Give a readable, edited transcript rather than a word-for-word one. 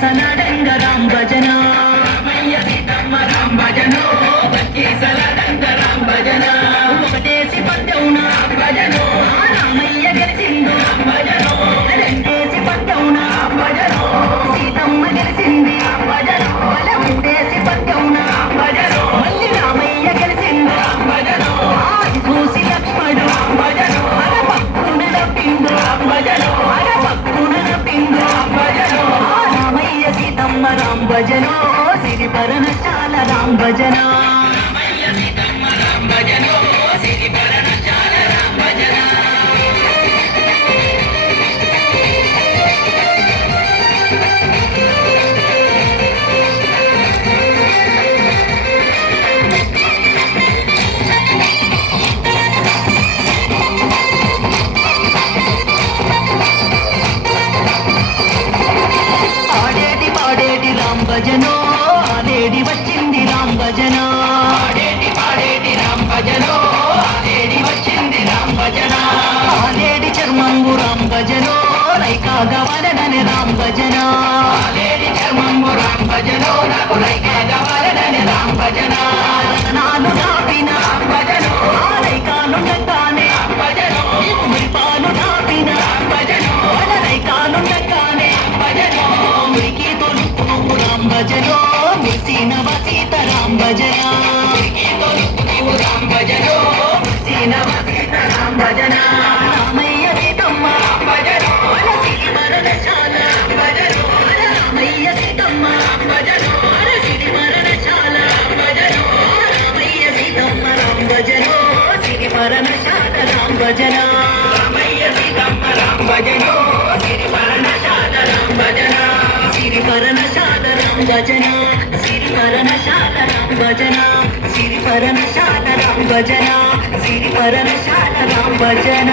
సలడంగ రామ్ భజన రామయ్య సీతమ్మ రామ్ భజనో సలడంగ రామ్ భజన ఒకటేసి పద్దవున భజనో రామయ్య గెలిచిండు భజనో రెండేసి పద్దవున భజనో సీతమ్మ గెలిచింది భజనో మూడేసి పద్దవున భజనో మళ్ళీ రామయ్య గెలిచిండు భజనో చూసి లక్ష్మణుడు భజనో పక్కున పిండు భజనో పక్కున పిండు భజనో రామయ్య సీతమ్మ రామ్ భజనో సిరి పరనశాల రామ్ భజన రామయ్య సీతమ్మ రామ్ భజనో సిరి పరనశాల రామ్ భజన ఆడేటి పాడేటి రామ్ భజనో ఆడేడి వచ్చింది రామ్ భజన ఆడేటి పాడేటి రామ్ భజనో ఆడేడి వచ్చింది రామ్ భజన ఆడేడి చర్మంబు రామ్ భజనో రైకాగా వరడని రామ్ భజన ఆడేడి చర్మంబు రామ్ భజనో నాకు రైకాగా వరడని రామ్ భజన నాలు నాపిన రామ్ భజనో రైకానుండగానే రామ్ భజనో మురిపాలు నాపిన రామ్ భజనో రైకానుండగానే రామ్ భజనో మురికి తొలుపు రామ్ భజనో మురిసిన వసీత రామ్ భజన మురికి తొలుపు రామ్ భజనో మురిసిన వసీత రామ్ భజన రామయ్య సీతమ్మ రామ్ భజనో సిరి మరణశాల రామ్ భజనో రామయ్య సీతమ్మ రామ్ భజనో సిరి మరణశాల రామ్ భజనో రామయ్య సీతమ్మ రామ్ భజనో సిరి మరణశాల రామ్ భజన రామయ్య సీతమ్మ రామ్ భజనో సిరి మరణశాల రామ్ భజన సిరి పరనశాల రామ్ భజన సిరి పరనశాల రామ్ భజన సిరి పరనశాల రామ్ భజన సిరి పరనశాల రామ్ భజన